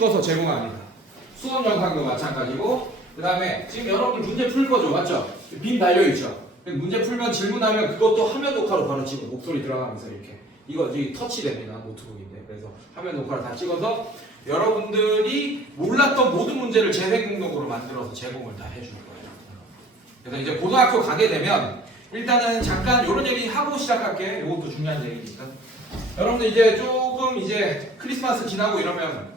찍어서 제공합니다. 수업 영상도 마찬가지고 그 다음에 지금 여러분 문제 풀 거죠, 맞죠? 빔 달려있죠? 문제 풀면 질문하면 그것도 화면 녹화로 바로 찍어 목소리 들어가면서 이렇게 이거 터치됩니다. 노트북인데 그래서 화면 녹화를 다 찍어서 여러분들이 몰랐던 모든 문제를 재생 목록으로 만들어서 제공을 다 해줄 거예요. 그래서 이제 고등학교 가게 되면 일단은 잠깐 이런 얘기 하고 시작할게. 이것도 중요한 얘기니까. 여러분들 이제 조금 이제 크리스마스 지나고 이러면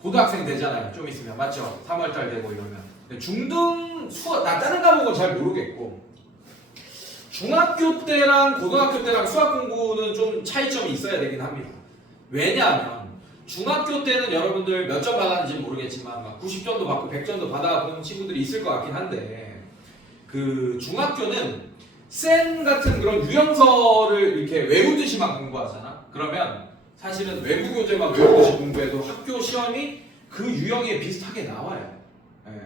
고등학생 되잖아요. 좀 있으면 맞죠? 3월달 되고 이러면 중등 수학 나 다른 과목은 잘 모르겠고 중학교 때랑 고등학교 때랑 수학 공부는 좀 차이점이 있어야 되긴 합니다. 왜냐하면 중학교 때는 여러분들 몇 점 받았는지 모르겠지만 막 90점도 받고 100점도 받아본 친구들이 있을 것 같긴 한데 그 중학교는 쌤 같은 그런 유형서를 이렇게 외우듯이만 공부하잖아. 그러면 사실은 외부 교재만 외우듯이 공부해도 학교 시험이 그 유형에 비슷하게 나와요.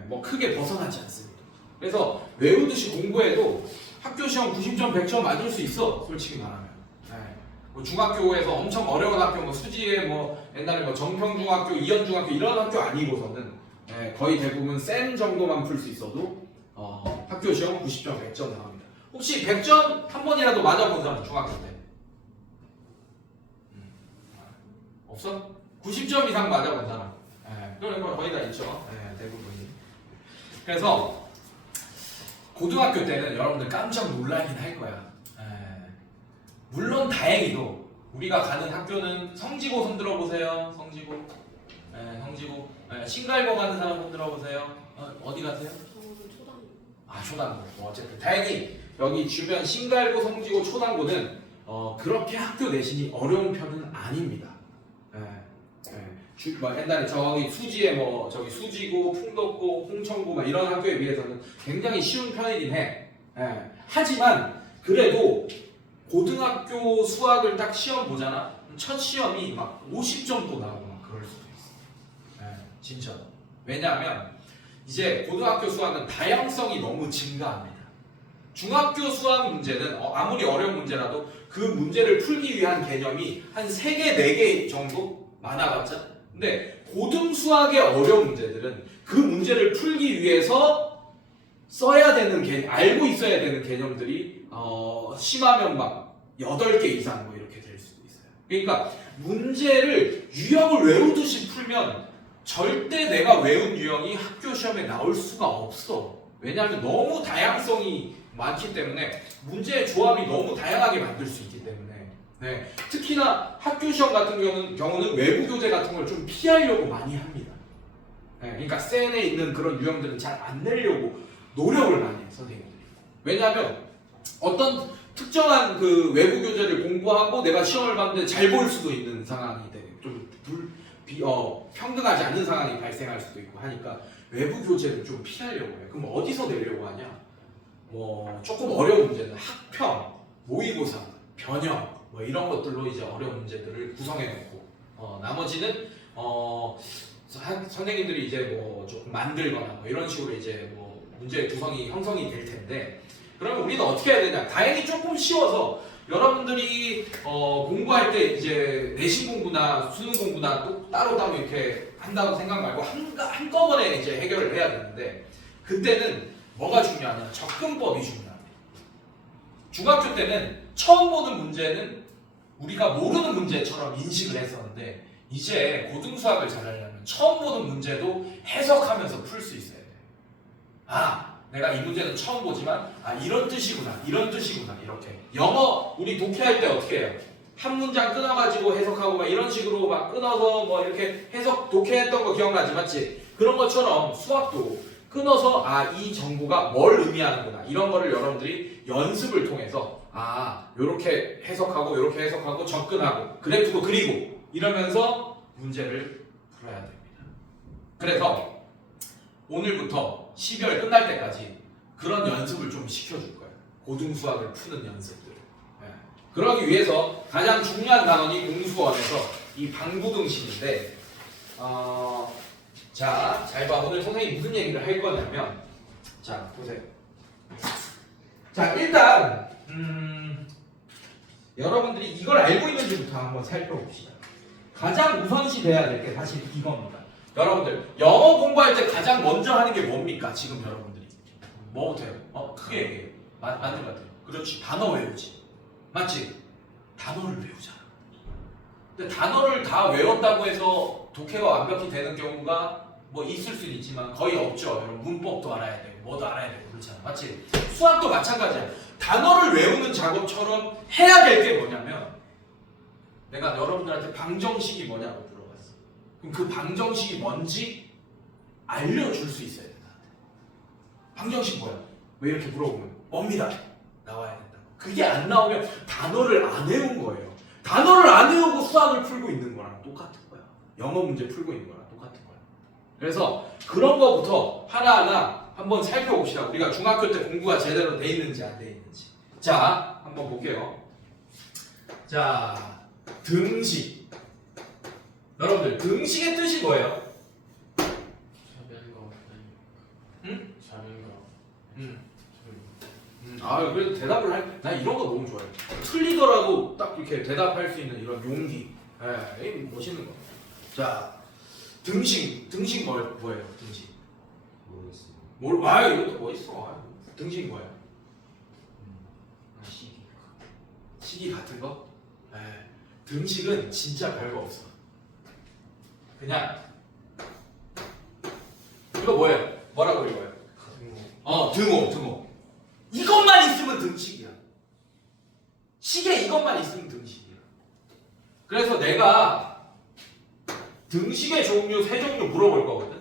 뭐 크게 벗어나지 않습니다. 그래서 외우듯이 공부해도 학교 시험 90점, 100점 맞을 수 있어. 솔직히 말하면. 뭐 중학교에서 엄청 어려운 학교, 뭐 수지에 뭐 옛날에 뭐 정평중학교, 이연중학교 이런 학교 아니고서는 거의 대부분 쌤 정도만 풀 수 있어도 학교 시험 90점, 100점 나옵니다. 혹시 100점 한 번이라도 맞아본 사람 중학교 때? 없어? 90점 이상 맞아본 사람? 그런 거 거의 다 있죠. 대부분이. 그래서 고등학교 때는 여러분들 깜짝 놀라긴 할 거야. 물론 다행히도 우리가 가는 학교는 성지고 손 들어보세요. 성지고. 성지고. 신갈고 가는 사람 손 들어보세요. 어디 가세요? 초당고. 어쨌든 다행히 여기 주변 신갈고, 성지고, 초당고는 그렇게 학교 내신이 어려운 편은 아닙니다. 옛날에 저기 수지에 뭐 저기 수지고, 풍덕고, 홍천고 막 이런 학교에 비해서는 굉장히 쉬운 편이긴 해. 하지만 그래도 고등학교 수학을 딱 시험 보잖아. 첫 시험이 막 50점도 나오고 막 그럴 수도 있어. 진짜. 왜냐하면 이제 고등학교 수학은 다양성이 너무 증가합니다. 중학교 수학 문제는 아무리 어려운 문제라도 그 문제를 풀기 위한 개념이 한 3개, 4개 정도 많아봤자. 근데 고등 수학의 어려운 문제들은 그 문제를 풀기 위해서 써야 되는 알고 있어야 되는 개념들이 심하면 막 8개 이상 뭐 이렇게 될 수도 있어요. 그러니까 문제를 유형을 외우듯이 풀면 절대 내가 외운 유형이 학교 시험에 나올 수가 없어. 왜냐하면 너무 다양성이 많기 때문에 문제의 조합이 너무 다양하게 만들 수 있기 때문에 특히나 학교 시험 같은 경우는 외부 교재 같은 걸 좀 피하려고 많이 합니다. 그러니까 센에 있는 그런 유형들은 잘 안 내려고 노력을 많이 해요, 선생님들이. 왜냐하면 어떤 특정한 그 외부 교재를 공부하고 내가 시험을 봤는데 잘 볼 수도 있는 상황이 돼. 좀 평등하지 않는 상황이 발생할 수도 있고 하니까 외부 교재를 좀 피하려고 해요. 그럼 어디서 내려고 하냐? 뭐 조금 어려운 문제는 학평, 모의고사, 변형 뭐 이런 것들로 이제 어려운 문제들을 구성해 놓고 나머지는 선생님들이 이제 뭐 조금 만들거나 뭐 이런 식으로 이제 뭐 문제 구성이 형성이 될 텐데 그러면 우리는 어떻게 해야 되냐? 다행히 조금 쉬워서 여러분들이 공부할 때 이제 내신 공부나 수능 공부나 또 따로 이렇게 한다고 생각 말고 한꺼번에 이제 해결을 해야 되는데 그때는 뭐가 중요하냐? 접근법이 중요합니다. 중학교 때는 처음 보는 문제는 우리가 모르는 문제처럼 인식을 했었는데 이제 고등수학을 잘하려면 처음 보는 문제도 해석하면서 풀 수 있어야 돼요. 내가 이 문제는 처음 보지만 이런 뜻이구나 이렇게. 영어 우리 독해할 때 어떻게 해요? 한 문장 끊어가지고 해석하고 막 이런 식으로 막 끊어서 뭐 이렇게 해석 독해했던 거 기억나지 맞지? 그런 것처럼 수학도 끊어서 이 정보가 뭘 의미하는구나 이런 거를 여러분들이 연습을 통해서 요렇게 해석하고 접근하고 그래프도 그리고 이러면서 문제를 풀어야 됩니다. 그래서 오늘부터 12월 끝날 때까지 그런 연습을 좀 시켜줄 거예요. 고등수학을 푸는 연습들. 그러기 위해서 가장 중요한 단원이 공수원에서 이 방부등식인데 자, 잘 봐. 오늘 선생님이 무슨 얘기를 할 거냐면 자, 보세요. 자, 일단 여러분들이 이걸 알고 있는지부터 한번 살펴봅시다. 가장 우선시 돼야 될 게 사실 이겁니다. 여러분들 영어 공부할 때 가장 먼저 하는 게 뭡니까? 지금 여러분들이 뭐부터 해요? 크게 얘기해요. 맞는 것 같아요. 그렇지. 단어 외우지. 맞지? 단어를 외우잖아. 근데 단어를 다 외웠다고 해서 독해가 완벽히 되는 경우가 뭐 있을 수는 있지만 거의 없죠. 여러분 문법도 알아야 되고 뭐도 알아야 되고 그렇잖아. 맞지? 수학도 마찬가지야. 단어를 외우는 작업처럼 해야 될 게 뭐냐면 내가 여러분들한테 방정식이 뭐냐고 물어봤어. 그럼 그 방정식이 뭔지 알려줄 수 있어야 돼. 나한테. 방정식 뭐야? 왜 이렇게 물어보면 뭡니다. 나와야 된다. 그게 안 나오면 단어를 안 외운 거예요. 단어를 안 외우고 수학을 풀고 있는 거랑 똑같은 거야. 영어 문제 풀고 있는 거랑 똑같은 거야. 그래서 그런 거부터 하나하나 한번 살펴봅시다. 우리가 중학교 때 공부가 제대로 돼 있는지 안 돼 있는지. 자, 한번 볼게요. 자, 등식. 여러분들 등식의 뜻이 뭐예요? 자변거. 응? 자변거. 그래도 대답을 나 이런 거 너무 좋아해. 틀리더라도 딱 이렇게 대답할 수 있는 이런 용기. 예, 멋있는 거. 자, 등식 뭐예요? 등식. 모르겠습니다. 이것도 멋있어. 등식 뭐예요? 시기. 시기 같은 거? 예. 등식은 진짜 별거 없어. 그냥 이거 뭐예요? 뭐라고 읽어요? 등호. 이것만 있으면 등식이야. 시계 이것만 있으면 등식이야. 그래서 내가 등식의 종류 세 종류 물어볼 거거든.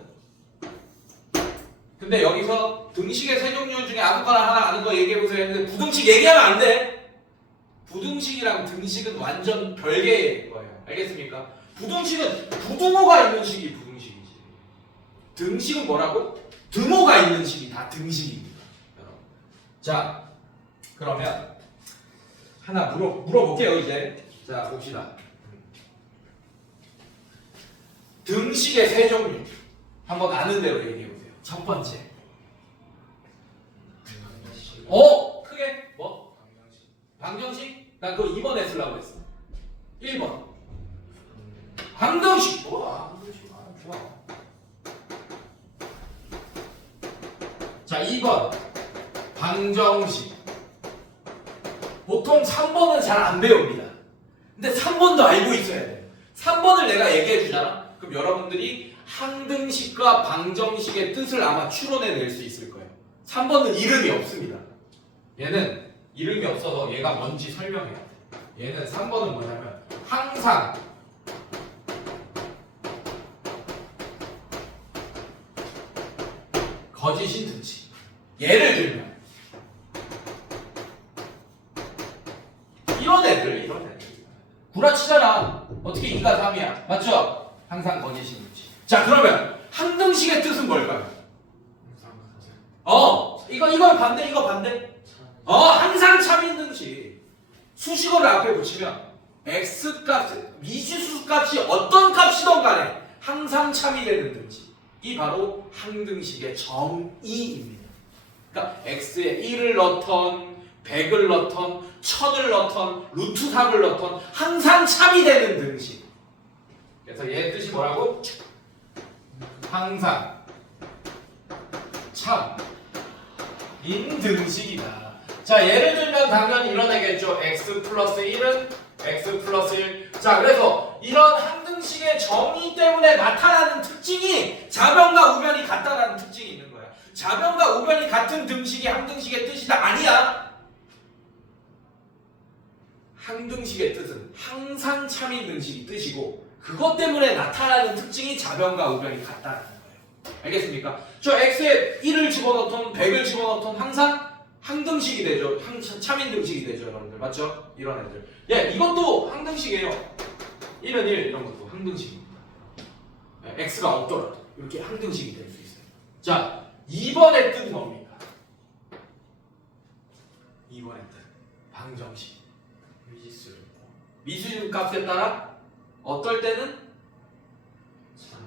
근데 여기서 등식의 세 종류 중에 아무거나 하나 아는 거 얘기해보세요 했는데 부등식 얘기하면 안 돼. 부등식이랑 등식은 완전 별개의 거예요. 알겠습니까? 부등식은 부등호가 있는 식이 부등식이지. 등식은 뭐라고? 등호가 있는 식이 다 등식입니다. 여러분. 자, 그러면 하나 물어볼게요 이제. 자, 봅시다. 등식의 세 종류 한번 아는 대로 얘기해보세요. 첫 번째. 크게 뭐? 방정식? 나 그거 2번에 쓰려고 했어. 1번. 방정식. 방정식. 좋아. 자, 2번. 방정식. 보통 3번은 잘 안 배웁니다. 근데 3번도 알고 있어야 돼요. 3번을 내가 얘기해 주잖아. 그럼 여러분들이 항등식과 방정식의 뜻을 아마 추론해낼 수 있을 거예요. 3번은 이름이 없습니다. 얘는 이름이 없어서 얘가 뭔지 설명해야 돼. 얘는 3번은 뭐냐면 항상 거짓인 등식. 예를 들면 이런 애들 구라치잖아. 어떻게 2가 3이야? 맞죠? 항상 거짓인 등식. 자, 그러면 항등식의 뜻은 뭘까요? 이거 반대, 이거 반대. 항상 참인 등식. 수식어를 앞에 붙이면 x값, 미지수 값이 어떤 값이든 간에 항상 참이 되는 등식. 이 바로 항등식의 정의입니다. 그러니까 x에 1을 넣던 100을 넣던 1000을 넣던 루트 3을 넣던 항상 참이 되는 등식. 그래서 얘의 뜻이 뭐라고? 항상 참인 등식이다. 자, 예를 들면 당연히 이런 애겠죠. x 플러스 1은 x 플러스 1. 자, 그래서 이런 항등식의 정의 때문에 나타나는 특징이 좌변과 우변이 같다라는 특징이 있는 거야. 좌변과 우변이 같은 등식이 항등식의 뜻이다. 아니야. 항등식의 뜻은 항상 참인 등식이 뜻이고 그것 때문에 나타나는 특징이 좌변과 우변이 같다는 거예요. 알겠습니까? 저 x에 1을 집어넣던 100을 집어넣던 항상 항등식이 되죠. 참인 등식이 되죠, 여러분들. 맞죠? 이런 애들. 예, 이것도 항등식이에요. 1은 1 이런 것도 항등식입니다. 예, x가 없더라도 이렇게 항등식이 될 수 있어요. 자, 2번의 뜻은 뭡니까? 2번의 뜻. 방정식. 미지수 값에 따라 어떨 때는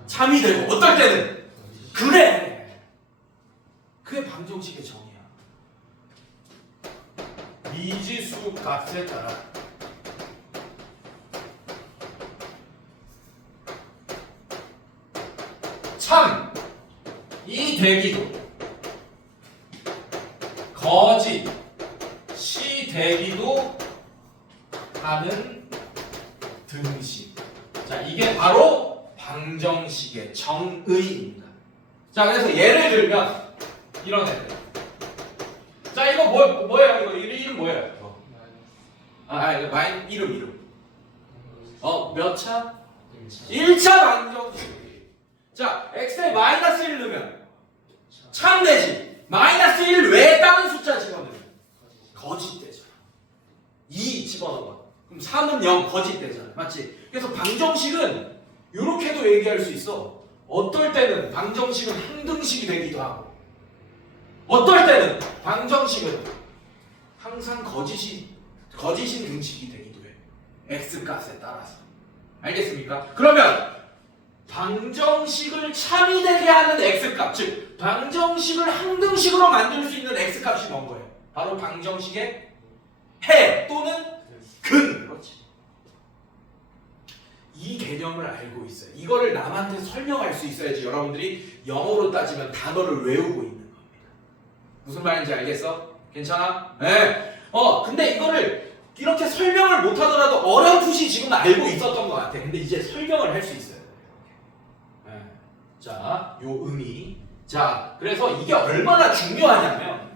참이 되고 어떨 때는 그래. 그게 방정식의 정의야. 미지수 값에 따라 참, 이 대기도, 거짓, 시 대기도 하는 등식. 자, 이게 바로 방정식의 정의입니다. 자, 그래서 예를 들면 이런 애들. 자, 이거 뭐예요? 이거 이름 뭐예요? 이거 이름. 몇 차? 1차 방정식. 자, x에 마이너스 1 넣으면 참 되지. 마이너스 1 외에 다른 숫자 집어넣으면 거짓 되잖아. 2 집어넣어. 그럼 3은 0 거짓 되잖아. 맞지? 그래서 방정식은 이렇게도 얘기할 수 있어. 어떨 때는 방정식은 항등식이 되기도 하고, 어떨 때는 방정식은 항상 거짓인 등식이 되기도 해. x 값에 따라서. 알겠습니까? 그러면 방정식을 참이 되게 하는 x값, 즉 방정식을 항등식으로 만들 수 있는 x값이 뭔 거예요? 바로 방정식의 해 또는 근. 그렇지. 이 개념을 알고 있어요. 이거를 남한테 설명할 수 있어야지 여러분들이 영어로 따지면 단어를 외우고 있는 겁니다. 무슨 말인지 알겠어? 괜찮아? 네. 근데 이거를 이렇게 설명을 못하더라도 어렴풋이 지금 알고 있었던 것 같아. 근데 이제 설명을 할 수 있어요. 네. 자, 요 의미. 자, 그래서 이게 얼마나 중요하냐면,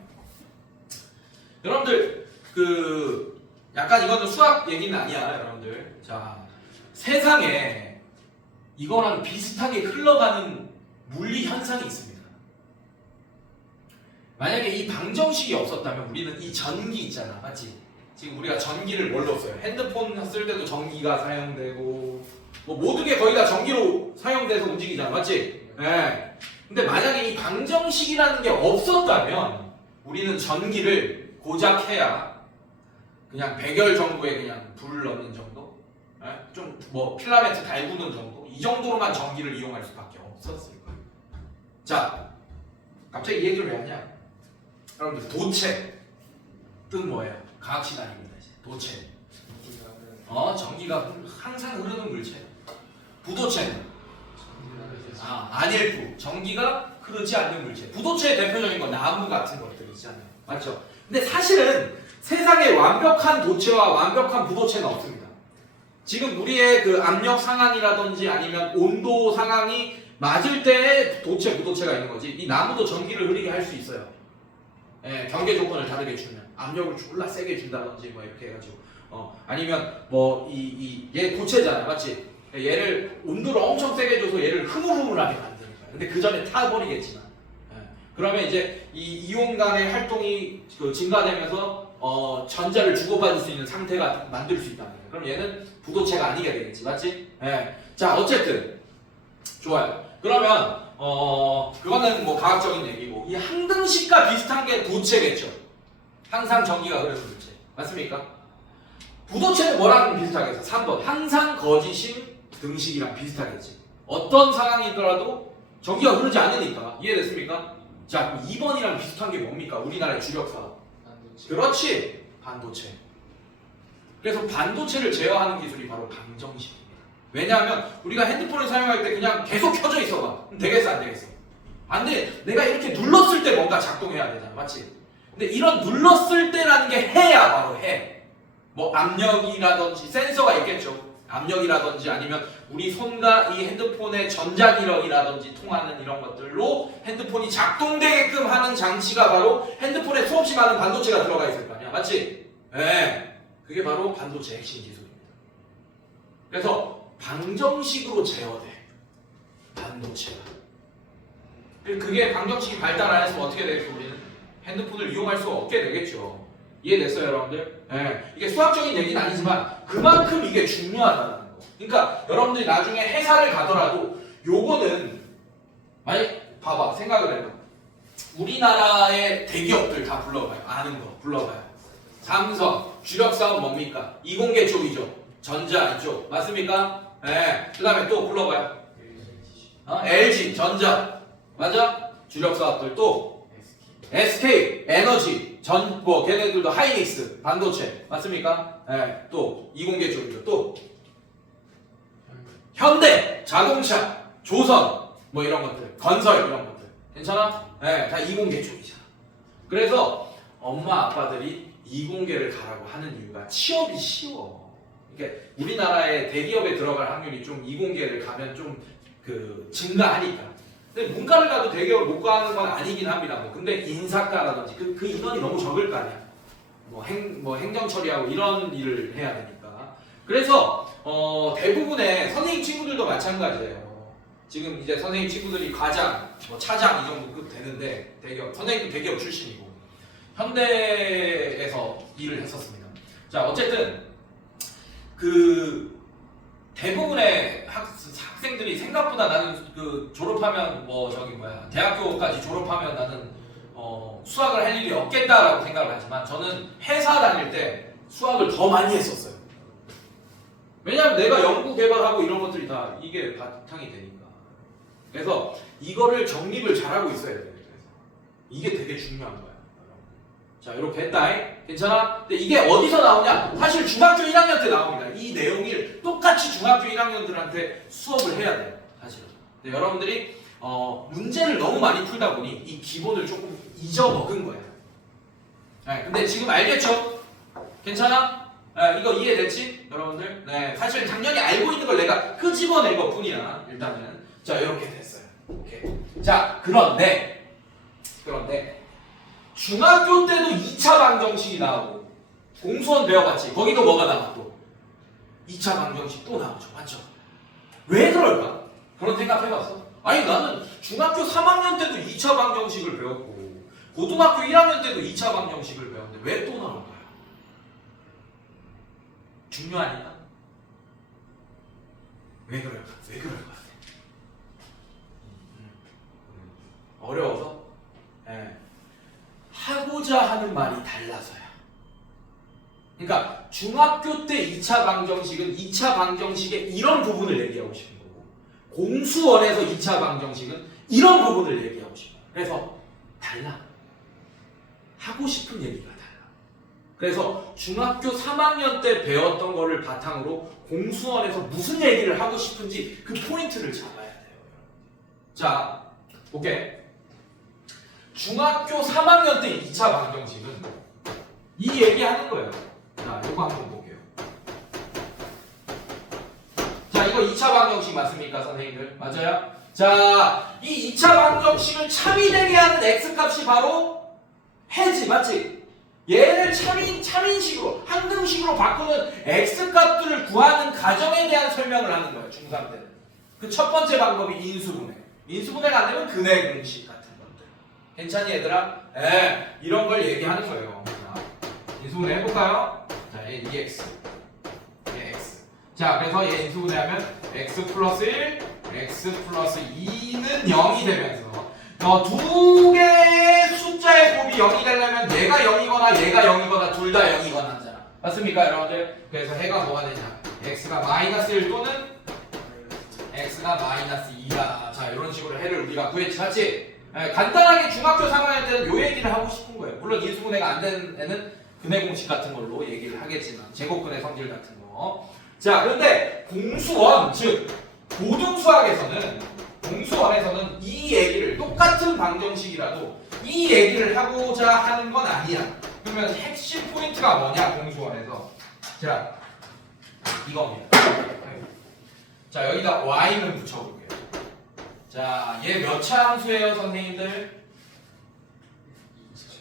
여러분들 약간 이거는 수학 얘기는 아니야, 여러분들. 자, 세상에 이거랑 비슷하게 흘러가는 물리 현상이 있습니다. 만약에 이 방정식이 없었다면 우리는 이 전기 있잖아, 맞지? 지금 우리가 전기를 뭘로 써요? 핸드폰 쓸 때도 전기가 사용되고, 뭐 모든 게 거의 다 전기로 사용돼서 움직이잖아, 맞지? 네. 근데 만약에 이 방정식이라는 게 없었다면 우리는 전기를 고작 해야 그냥 백열 정도에 그냥 불을 넣는 정도, 좀 뭐 필라멘트 달구는 정도, 이 정도로만 전기를 이용할 수밖에 없었을 거예요. 자, 갑자기 이 얘기를 왜 하냐? 여러분들 도체 뜻 뭐예요? 과학 시간입니다. 이제 도체. 전기가 항상 흐르는 물체. 부도체는 안일부, 전기가 흐르지 않는 물체. 부도체의 대표적인 건 나무 같은 것들 있잖아요. 맞죠? 근데 사실은 세상에 완벽한 도체와 완벽한 부도체는 없습니다. 지금 우리의 그 압력 상황이라든지 아니면 온도 상황이 맞을 때에 도체, 부도체가 있는 거지. 이 나무도 전기를 흐르게 할 수 있어요. 예, 경계 조건을 다르게 주면 압력을 졸라 세게 준다든지 뭐 이렇게 해가지고 아니면 뭐 얘 고체잖아, 맞지? 얘를 온도를 엄청 세게 줘서 얘를 흐물흐물하게 만드는 거야. 근데 그 전에 타버리겠지만, 그러면 이제 이 이온 간의 활동이 증가되면서 전자를 주고받을 수 있는 상태가 만들 수 있다는 거예요. 그럼 얘는 부도체가 아니게 되겠지, 맞지? 자, 어쨌든 좋아요. 그러면 그거는 뭐 과학적인 얘기고, 이 항등식과 비슷한 게 도체겠죠. 항상 전기가 흐르는 물체. 맞습니까? 부도체는 뭐랑 비슷하겠어? 3번. 항상 거짓인 등식이랑 비슷하겠지. 어떤 상황이더라도 전기가 흐르지 않으니까. 이해됐습니까? 자, 그럼 2번이랑 비슷한 게 뭡니까? 우리나라의 주력 사업. 반도체. 그렇지. 반도체. 그래서 반도체를 제어하는 기술이 바로 방정식입니다. 왜냐하면 우리가 핸드폰을 사용할 때 그냥 계속 켜져 있어봐. 그럼 되겠어, 안 되겠어? 안 돼. 내가 이렇게 눌렀을 때 뭔가 작동해야 되잖아, 맞지? 근데 이런 눌렀을 때라는 게 해야 바로 해. 뭐 압력이라든지 센서가 있겠죠. 압력이라든지 아니면 우리 손과 이 핸드폰의 전자기력이라든지 통하는 이런 것들로 핸드폰이 작동되게끔 하는 장치가 바로 핸드폰에 수없이 많은 반도체가 들어가 있을 거 아니야, 맞지? 네. 그게 바로 반도체 핵심 기술입니다. 그래서 방정식으로 제어돼, 반도체가. 그게 방정식이 발달 안 했으면 어떻게 되겠어? 우리는 핸드폰을 이용할 수가 없게 되겠죠. 이해됐어요, 여러분들? 네. 이게 수학적인 얘기는 아니지만 그만큼 이게 중요하다는 거. 그러니까 여러분들이 나중에 회사를 가더라도 요거는 만약 봐봐, 생각을 해봐. 우리나라의 대기업들 다 불러봐요. 아는 거 불러봐요. 삼성, 주력 사업 뭡니까? 이공계 쪽이죠. 전자 이쪽. 맞습니까? 네. 그 다음에 또 불러봐요. LG, 전자. 맞아? 주력 사업들 또 SK, 에너지, 뭐 걔네들도 하이닉스, 반도체. 맞습니까? 네. 또 이공계 쪽이죠. 또 현대, 자동차, 조선. 뭐 이런 것들, 건설 이런 것들 괜찮아? 네, 다 이공계 쪽이잖아. 그래서 엄마 아빠들이 이공계를 가라고 하는 이유가 취업이 쉬워. 그러니까 우리나라의 대기업에 들어갈 확률이 좀 이공계를 가면 좀 그 증가하니까. 근데 문과를 가도 대기업을 못 가는 건 아니긴 합니다. 뭐 근데 인사과라든지 그 인원이 너무 적을 거 아니야. 뭐 행정 처리하고 이런 일을 해야 되니까. 그래서 대부분의 선생님 친구들도 마찬가지예요. 지금 이제 선생님 친구들이 과장, 뭐 차장 이 정도 되는데 대기업 선생님도 대기업 출신이고 현대에서 일을 했었습니다. 자 어쨌든 그 대부분의 학생들이 생각보다 나는 그 졸업하면 뭐 저기 뭐야 대학교까지 졸업하면 나는 수학을 할 일이 없겠다라고 생각을 하지만 저는 회사 다닐 때 수학을 더 많이 했었어요. 왜냐하면 내가 연구 개발하고 이런 것들이 다 이게 바탕이 되니까. 그래서 이거를 정립을 잘하고 있어야 돼요. 그래서 이게 되게 중요한 거야. 자 이렇게 했다. 괜찮아? 근데 이게 어디서 나오냐? 사실 중학교 1학년 때 나옵니다. 이 내용을 똑같이 중학교 1학년들한테 수업을 해야 돼요. 사실은. 근데 여러분들이 문제를 너무 많이 풀다 보니 이 기본을 조금 잊어먹은 거예요. 네, 근데 지금 알겠죠? 괜찮아? 네, 이거 이해됐지? 여러분들? 네, 사실 작년에 알고 있는 걸 내가 끄집어낸 것 뿐이야. 일단은. 자, 이렇게 됐어요. 오케이. 자, 그런데 중학교 때도 2차 방정식이 나오고 공수원 배워봤지? 거기도 뭐가 나왔고 2차 방정식 또 나오죠. 맞죠? 왜 그럴까? 그런 생각 해봤어? 아니 나는 중학교 3학년 때도 2차 방정식을 배웠고 고등학교 1학년 때도 2차 방정식을 배웠는데 왜 또 나올까요? 중요하니까? 왜 그럴까? 왜 그럴까? 어려워서? 네. 하고자 하는 말이 달라서야. 그러니까 중학교 때 2차 방정식은 2차 방정식의 이런 부분을 얘기하고 싶은 거고 공수원에서 2차 방정식은 이런 부분을 얘기하고 싶어. 그래서 달라. 하고 싶은 얘기가 달라. 그래서 중학교 3학년 때 배웠던 거를 바탕으로 공수원에서 무슨 얘기를 하고 싶은지 그 포인트를 잡아야 돼요. 자, 오케이. 중학교 3학년 때 2차 방정식은 이 얘기하는 거예요. 자, 이거 한번 볼게요. 자, 이거 2차 방정식 맞습니까, 선생님들? 맞아요? 자, 이 2차 방정식을 참이되게 하는 x값이 바로 해지, 맞지? 얘를 참인식으로, 항등식으로 바꾸는 x값들을 구하는 가정에 대한 설명을 하는 거예요, 중3 때는. 그 첫 번째 방법이 인수분해. 인수분해가 안 되면 근해 공식 같은 것들. 괜찮니, 얘들아? 네, 이런 걸 얘기하는 거예요. 자, 인수분해 해볼까요? 자, 얘 2x. 얘 x. 자, 그래서 얘 인수분해하면 x 플러스 1, x 플러스 2는 0이 되면서 두 개의 숫자의 곱이 0이 되려면 얘가 0이거나 얘가 0이거나 둘 다 0이거나 하잖아. 맞습니까, 여러분들? 그래서 해가 뭐가 되냐? x가 마이너스 1 또는 x가 마이너스 2다. 자, 이런 식으로 해를 우리가 구했지, 맞지? 네, 간단하게 중학교 3학년 때는 요 얘기를 하고 싶은 거예요. 물론 인수분해가 안 되는 애는 근해 공식 같은 걸로 얘기를 하겠지만 제곱근해 성질 같은 거. 자, 그런데 공수원, 즉 고등수학에서는 공수원에서는 이 얘기를 똑같은 방정식이라도 이 얘기를 하고자 하는 건 아니야. 그러면 핵심 포인트가 뭐냐, 공수원에서? 자, 이겁니다. 자, 여기다 y는 붙여볼게요. 자, 얘 몇 차 함수예요, 선생님들?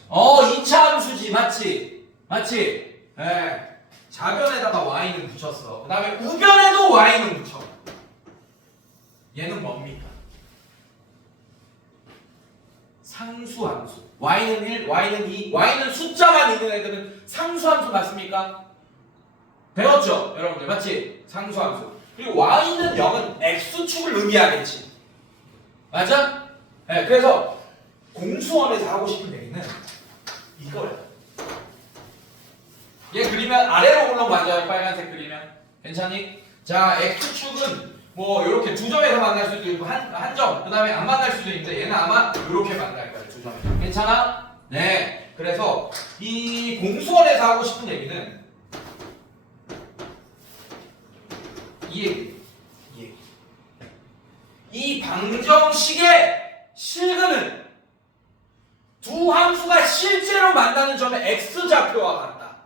2차 함수지, 맞지? 맞지? 네. 자변에다가 y는 붙였어. 그 다음에 우변에도 y는 붙여. 얘는 뭡니까? 상수함수. y는 1, y는 2, y는 숫자만 있는 애들은 상수함수 맞습니까? 배웠죠? 여러분들 맞지? 상수함수. 그리고 y는 0은 x축을 의미하겠지. 맞아? 네, 그래서 공수원에서 하고 싶은 얘기는 이거예요. 얘 그리면 아래로 올라오면 맞아요. 빨간색 그리면. 괜찮니? 자, x축은 뭐 이렇게 두 점에서 만날 수도 있고 한 점, 그 다음에 안 만날 수도 있는데 얘는 아마 이렇게 만날 거예요. 두 점에. 괜찮아? 네. 그래서 이 공수원에서 하고 싶은 얘기는 이 얘기. 이 방정식의 실근은 두 함수가 실제로 만나는 점의 x좌표와 같다.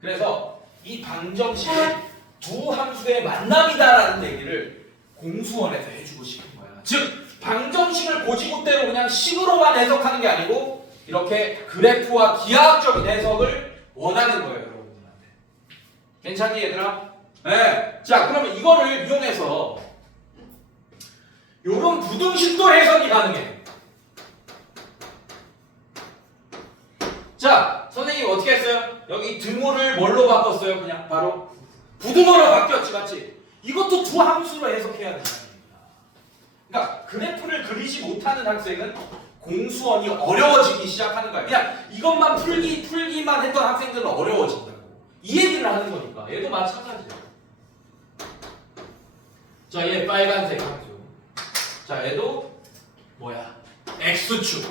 그래서 이 방정식은 두 함수의 만남이다라는 얘기를 공수원에서 해주고 싶은 거야. 즉 방정식을 고지고대로 그냥 식으로만 해석하는 게 아니고 이렇게 그래프와 기하학적인 해석을 원하는 거예요, 여러분들한테. 괜찮니, 얘들아? 네. 자, 그러면 이거를 이용해서 요런 부등식도 해석이 가능해. 자, 선생님이 어떻게 했어요? 여기 등호를 뭘로 바꿨어요? 그냥 바로 부등호로 바뀌었지, 맞지? 이것도 두 함수로 해석해야 된다. 그러니까 그래프를 그리지 못하는 학생은 공수원이 어려워지기 시작하는 거야. 그냥 이것만 풀기만 했던 학생들은 어려워진다고. 이 얘기를 하는 거니까. 얘도 마찬가지야. 자, 얘 빨간색 함수. 자, 얘도 뭐야? x축.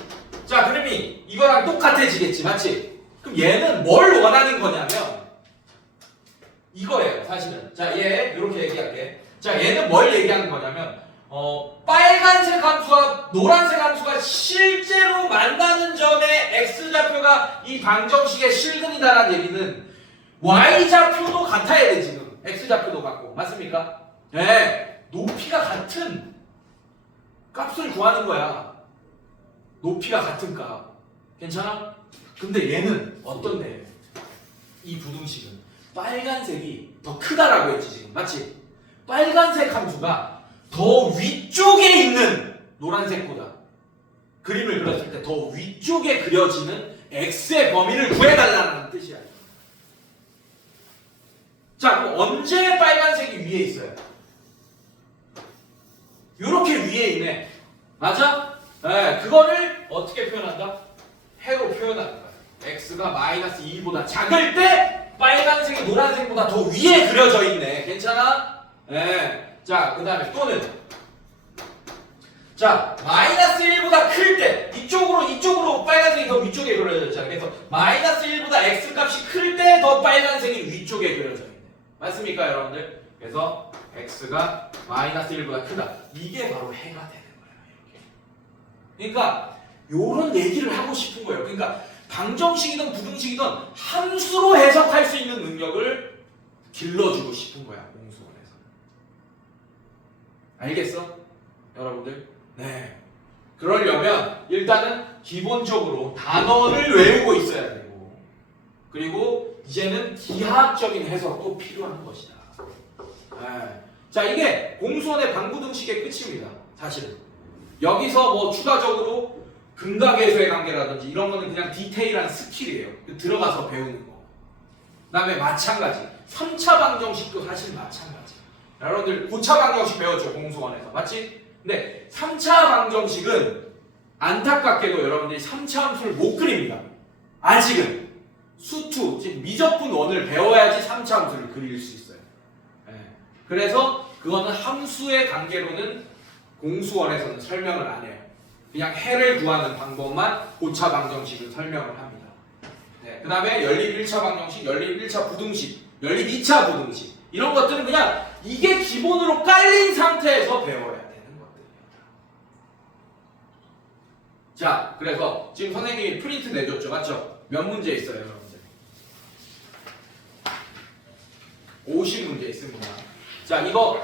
자, 그림이 이거랑 똑같아지겠지, 맞지? 그럼 얘는 뭘 원하는 거냐면 이거예요, 사실은. 자, 얘 이렇게 얘기할게. 자, 얘는 뭘 얘기하는 거냐면 빨간색 함수와 노란색 함수가 실제로 만나는 점의 x좌표가 이 방정식의 실근이다라는 얘기는 y좌표도 같아야 돼, 지금. x좌표도 같고. 맞습니까? 네. 높이가 같은 값을 구하는 거야. 높이가 같은 값. 괜찮아? 근데 얘는 어떤데? 이 부등식은 빨간색이 더 크다라고 했지, 지금. 맞지? 빨간색 함수가 더 위쪽에 있는 노란색보다 그림을 그렸을 때 더 위쪽에 그려지는 x의 범위를 구해달라는 뜻이야. 자, 그럼 언제 빨간색이 위에 있어요? 요렇게 위에 있네. 맞아? 네, 그거를 어떻게 표현한다? 해로 표현하는 거야. x가 마이너스 2보다 작을 때 빨간색이 노란색보다 더 위에 그려져 있네. 괜찮아? 네. 자, 그 다음에 또는 자, 마이너스 1보다 클 때 이쪽으로 빨간색이 더 위쪽에 그려져 있잖아. 그래서 마이너스 1보다 x 값이 클 때 더 빨간색이 위쪽에 그려져 있네. 맞습니까, 여러분들? 그래서 x가 마이너스 1보다 크다. 이게 바로 해가 되는 거예요. 이렇게. 그러니까 요런 얘기를 하고 싶은 거예요. 그러니까 방정식이든 부등식이든 함수로 해석할 수 있는 능력을 길러주고 싶은 거야, 공수원에서. 알겠어? 여러분들? 네. 그러려면 일단은 기본적으로 단어를 외우고 있어야 되고, 그리고 이제는 기하학적인 해석도 필요한 것이다. 네. 자, 이게 공수원의 방부등식의 끝입니다. 사실은. 여기서 뭐 추가적으로 근각계수의 관계라든지 이런 거는 그냥 디테일한 스킬이에요. 들어가서 배우는 거. 그 다음에 마찬가지. 3차 방정식도 사실 마찬가지. 여러분들 9차 방정식 배웠죠, 공수원에서. 맞지? 근데 3차 방정식은 안타깝게도 여러분들이 3차 함수를 못 그립니다. 아직은. 수투, 즉 미적분 원을 배워야지 3차 함수를 그릴 수 있어요. 네. 그래서 그거는 함수의 관계로는 공수원에서는 설명을 안 해요. 그냥 해를 구하는 방법만 5차 방정식은 설명을 합니다. 네. 그 다음에 연립 1차 방정식, 연립 1차 부등식, 연립 2차 부등식 이런 것들은 그냥 이게 기본으로 깔린 상태에서 배워야 되는 것들입니다. 자, 그래서 지금 선생님이 프린트 내줬죠, 맞죠? 몇 문제 있어요, 여러분들? 50문제 있습니다. 자, 이거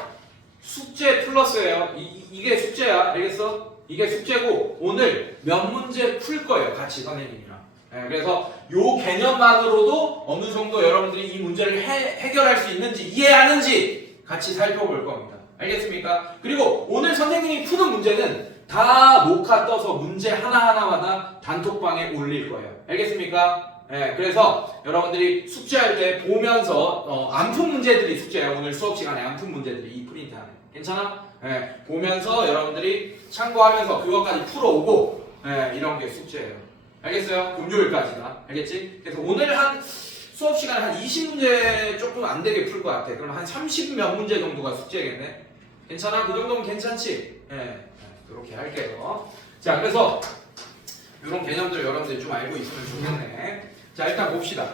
숙제 플러스예요. 이게 숙제야, 알겠어? 이게 숙제고 오늘 몇 문제 풀 거예요, 같이 선생님이랑. 네, 그래서 요 개념만으로도 어느 정도 여러분들이 이 문제를 해결할 수 있는지 이해하는지 같이 살펴볼 겁니다. 알겠습니까? 그리고 오늘 선생님이 푸는 문제는 다 녹화 떠서 문제 하나하나마다 단톡방에 올릴 거예요. 알겠습니까? 네, 그래서 여러분들이 숙제할 때 보면서 안 푼 문제들이 숙제예요. 오늘 수업 시간에 안 푼 문제들이 이 프린트 안에. 괜찮아? 네, 보면서 여러분들이 참고하면서 그것까지 풀어오고 이런 게 숙제예요. 알겠어요? 금요일까지나. 알겠지? 그래서 오늘 한 수업 시간 한 20문제 조금 안 되게 풀 것 같아. 그럼 한 30몇 문제 정도가 숙제겠네. 괜찮아? 그 정도면 괜찮지? 네, 그렇게 할게요. 자, 그래서 이런 개념들 여러분들이 좀 알고 있으면 좋겠네. 자, 일단 봅시다.